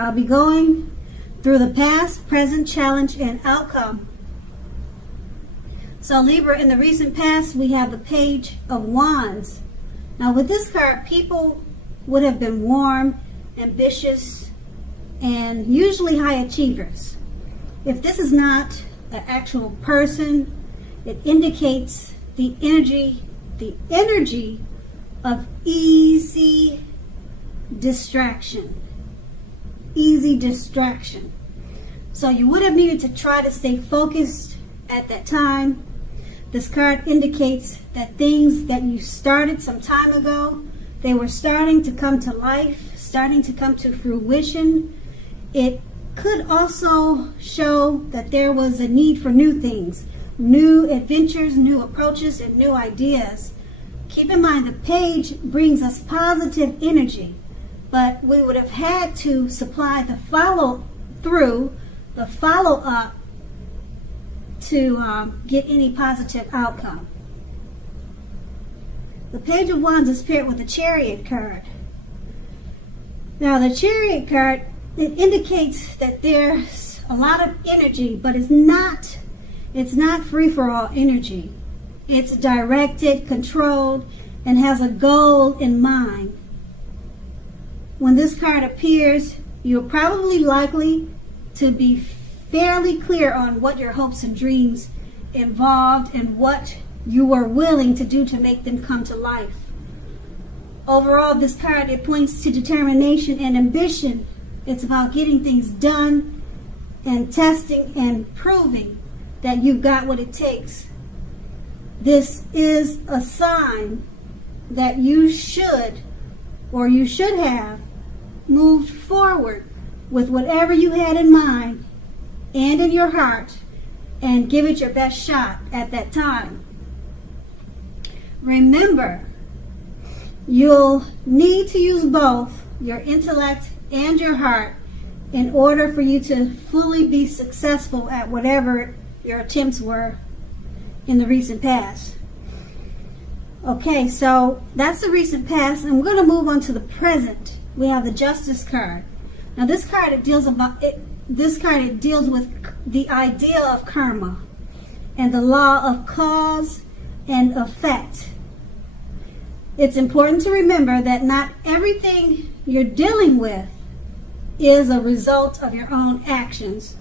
I'll be going through the past, present, challenge, and outcome. So Libra, in the recent past, we have the Page of Wands. Now with this card, people would have been warm, ambitious, and usually high achievers. If this is not an actual person, it indicates the energy of easy distraction. Easy distraction. So you would have needed to try to stay focused at that time. This card indicates that things that you started some time ago, they were starting to come to life, starting to come to fruition. It could also show that there was a need for new things, new adventures, new approaches, and new ideas. Keep in mind, the page brings us positive energy, but we would have had to supply the follow-through, the follow-up to get any positive outcome. The Page of Wands is paired with the Chariot card. Now the Chariot card, it indicates that there's a lot of energy, but it's not free-for-all energy. It's directed, controlled, and has a goal in mind. When this card appears, you're probably likely to be fairly clear on what your hopes and dreams involved and what you were willing to do to make them come to life. Overall, this card, it points to determination and ambition. It's about getting things done and testing and proving that you've got what it takes. This is a sign that you should have moved forward with whatever you had in mind and in your heart and give it your best shot at that time. Remember, you'll need to use both your intellect and your heart in order for you to fully be successful at whatever your attempts were in the recent past. Okay, so that's the recent past, and we're going to move on to the present. We have the Justice card. Now this card, it deals with the idea of karma and the law of cause and effect. It's important to remember that not everything you're dealing with is a result of your own actions.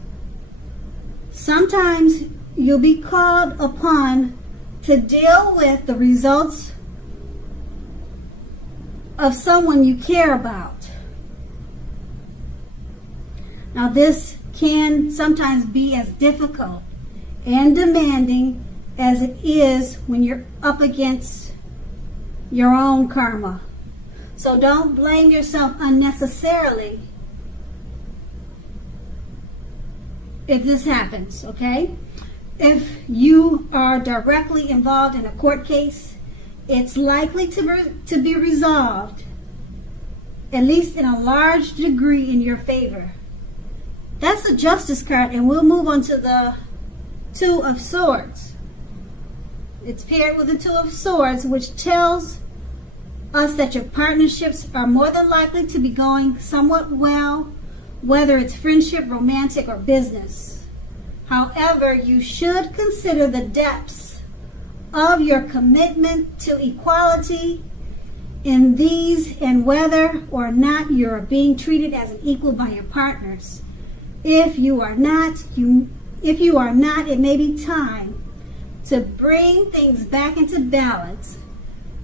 Sometimes you'll be called upon to deal with the results of someone you care about. Now this can sometimes be as difficult and demanding as it is when you're up against your own karma. So don't blame yourself unnecessarily if this happens, okay? If you are directly involved in a court case, it's likely to be resolved, at least in a large degree, in your favor. That's the Justice card, and we'll move on to the Two of Swords. It's paired with the Two of Swords, which tells us that your partnerships are more than likely to be going somewhat well, whether it's friendship, romantic, or business. However, you should consider the depths of your commitment to equality in these and whether or not you're being treated as an equal by your partners. If you are not, it may be time to bring things back into balance.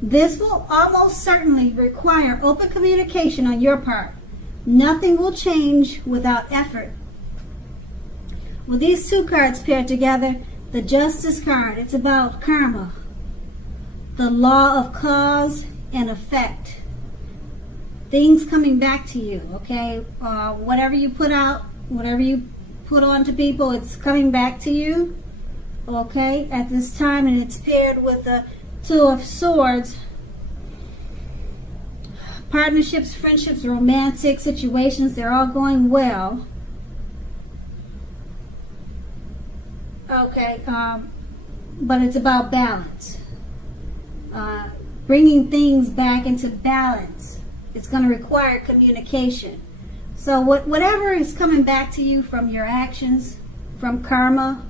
This will almost certainly require open communication on your part. Nothing will change without effort. With these two cards paired together, the Justice card, it's about karma, the law of cause and effect. Things coming back to you, okay? Whatever you put out, whatever you put on to people, it's coming back to you, okay, at this time, and it's paired with the Two of Swords. Partnerships, friendships, romantic situations, they're all going well. Okay, but it's about balance. Bringing things back into balance. It's going to require communication. So whatever is coming back to you from your actions, from karma,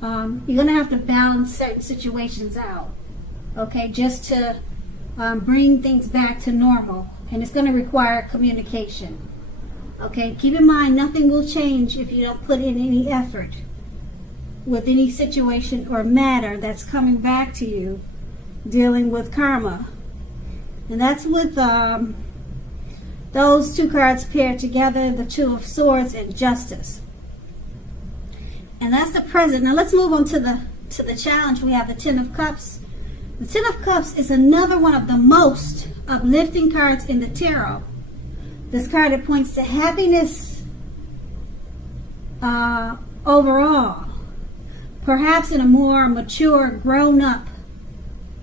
you're going to have to balance certain situations out, okay, just to bring things back to normal. And it's going to require communication. Okay, keep in mind, nothing will change if you don't put in any effort with any situation or matter that's coming back to you dealing with karma. And that's with those two cards paired together, the Two of Swords and Justice. And that's the present. Now let's move on to the challenge. We have the Ten of Cups. The Ten of Cups is another one of the most uplifting cards in the tarot. This card, it points to happiness overall, perhaps in a more mature, grown-up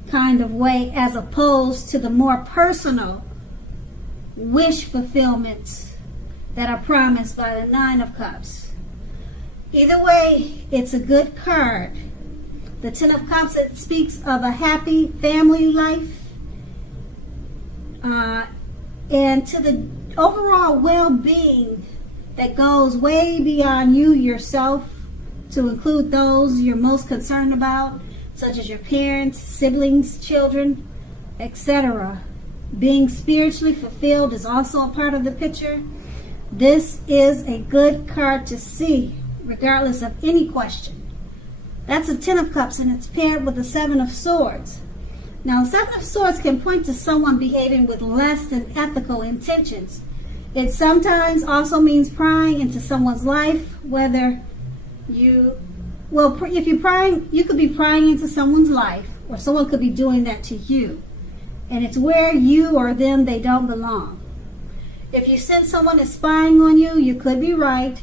kind of way, as opposed to the more personal wish fulfillments that are promised by the Nine of Cups. Either way, it's a good card. The Ten of Cups, it speaks of a happy family life, and to the overall well-being that goes way beyond you yourself, to include those you're most concerned about, such as your parents, siblings, children, etc. Being spiritually fulfilled is also a part of the picture. This is a good card to see, regardless of any question. That's a Ten of Cups, and it's paired with the Seven of Swords. Now, the Seven of Swords can point to someone behaving with less than ethical intentions. It sometimes also means prying into someone's life, whether if you're prying, you could be prying into someone's life, or someone could be doing that to you. And it's where you or them, they don't belong. If you sense someone is spying on you, you could be right.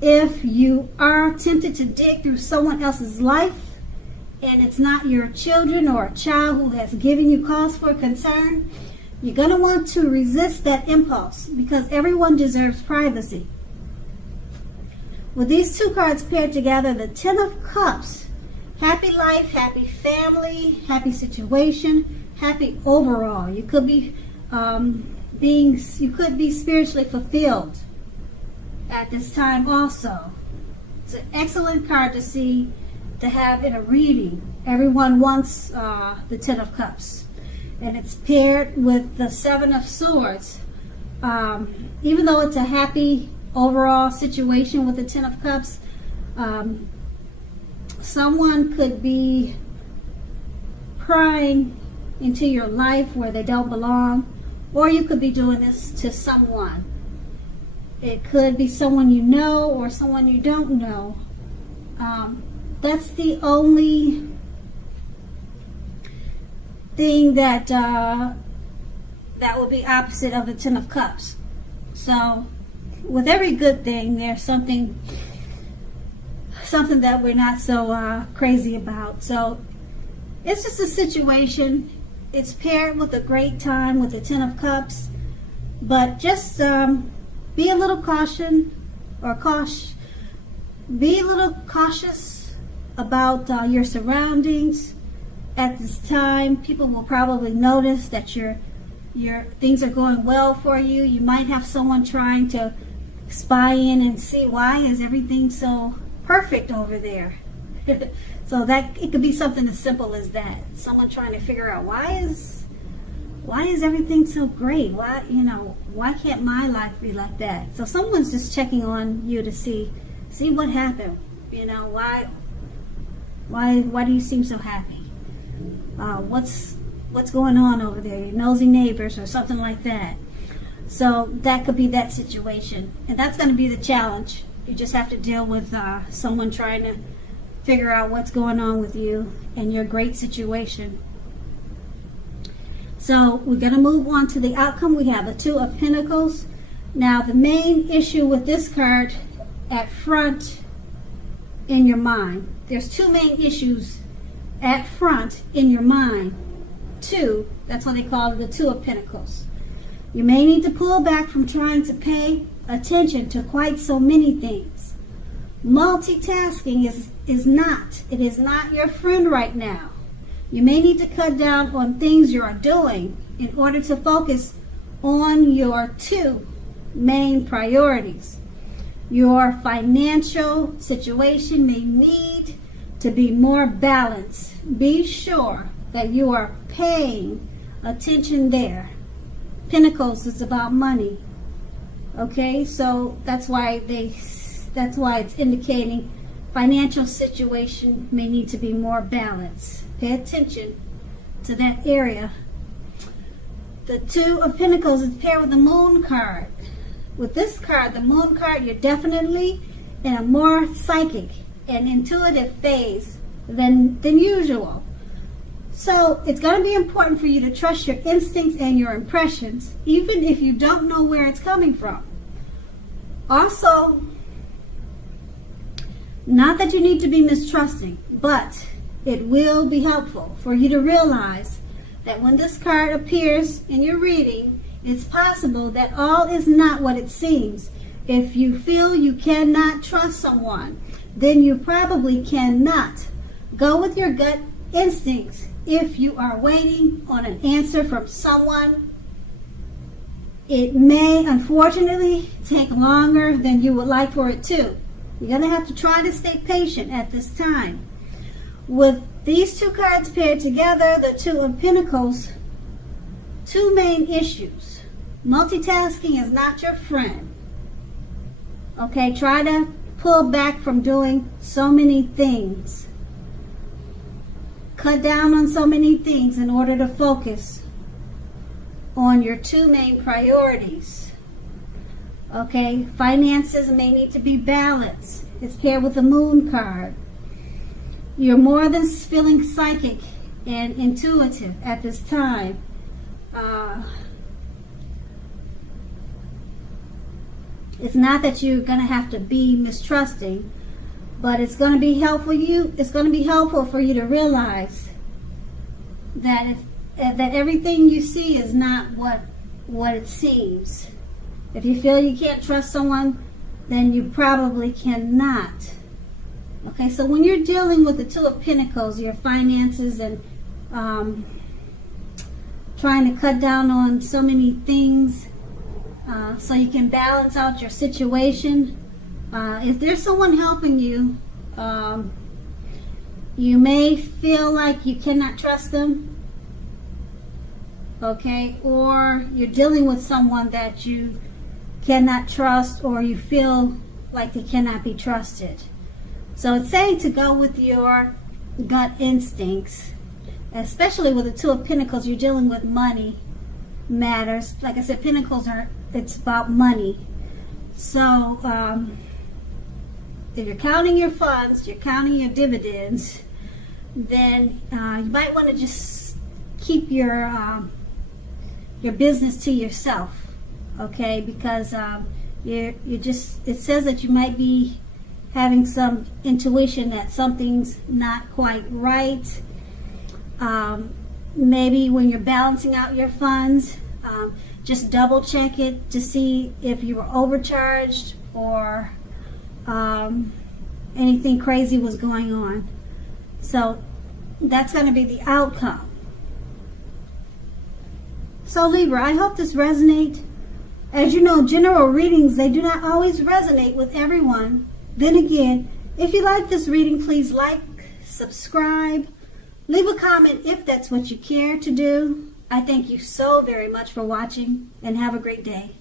If you are tempted to dig through someone else's life, and it's not your children or a child who has given you cause for concern, you're going to want to resist that impulse, because everyone deserves privacy. With these two cards paired together, the Ten of Cups, happy life, happy family, happy situation, happy overall. You could be spiritually fulfilled at this time also. It's an excellent card to have in a reading. Everyone wants the Ten of Cups, and it's paired with the Seven of Swords. Even though it's a happy overall situation with the Ten of Cups, someone could be prying into your life where they don't belong, or you could be doing this to someone. It could be someone you know or someone you don't know. That's the only thing that would be opposite of the Ten of Cups. So, with every good thing, there's something that we're not so crazy about. So, it's just a situation. It's paired with a great time with the Ten of Cups, but just be a little cautious about your surroundings at this time. People will probably notice that your things are going well for you. You might have someone trying to spy in and see, why is everything so perfect over there? So that it could be something as simple as that. Someone trying to figure out, why is everything so great? Why can't my life be like that? So someone's just checking on you to see what happened. Why do you seem so happy? What's going on over there? Your nosy neighbors or something like that. So that could be that situation, and that's going to be the challenge. You just have to deal with someone trying to figure out what's going on with you and your great situation. So we're going to move on to the outcome. We have the Two of Pentacles. Now, the main issue with this card at front in your mind, there's two main issues at front in your mind. Two, that's what they call it, the Two of Pentacles. You may need to pull back from trying to pay attention to quite so many things. Multitasking is not your friend right now. You may need to cut down on things you are doing in order to focus on your two main priorities. Your financial situation may need to be more balanced. Be sure that you are paying attention there. Pentacles is about money. Okay, so that's why it's indicating financial situation may need to be more balanced. Pay attention to that area. The Two of Pentacles is paired with the Moon card. With this card, the Moon card, you're definitely in a more psychic and intuitive phase than usual. So it's going to be important for you to trust your instincts and your impressions, even if you don't know where it's coming from. Also, not that you need to be mistrusting, but it will be helpful for you to realize that when this card appears in your reading, it's possible that all is not what it seems. If you feel you cannot trust someone, then you probably cannot. Go with your gut instincts. If you are waiting on an answer from someone, it may unfortunately take longer than you would like for it to. You're going to have to try to stay patient at this time. With these two cards paired together, the Two of Pentacles, two main issues. Multitasking is not your friend. Okay, try to pull back from doing so many things. Cut down on so many things in order to focus on your two main priorities. Okay, finances may need to be balanced. It's paired with the Moon card. You're more than feeling psychic and intuitive at this time. It's not that you're going to have to be mistrusting, but it's going to be helpful for you to realize that that everything you see is not what it seems. If you feel you can't trust someone, then you probably cannot. Okay, so when you're dealing with the Two of Pentacles, your finances and trying to cut down on so many things so you can balance out your situation, if there's someone helping you, you may feel like you cannot trust them. Okay, or you're dealing with someone that you cannot trust, or you feel like they cannot be trusted. So it's saying to go with your gut instincts, especially with the Two of Pentacles. You're dealing with money matters. Like I said, Pentacles it's about money. So if you're counting your funds, you're counting your dividends, then you might want to just keep your business to yourself, okay? Because it says that you might be having some intuition that something's not quite right. Maybe when you're balancing out your funds, just double check it to see if you were overcharged or anything crazy was going on. So that's going to be the outcome. So Libra, I hope this resonates. As you know, general readings, they do not always resonate with everyone. Then again, if you like this reading, please like, subscribe, leave a comment if that's what you care to do. I thank you so very much for watching, and have a great day.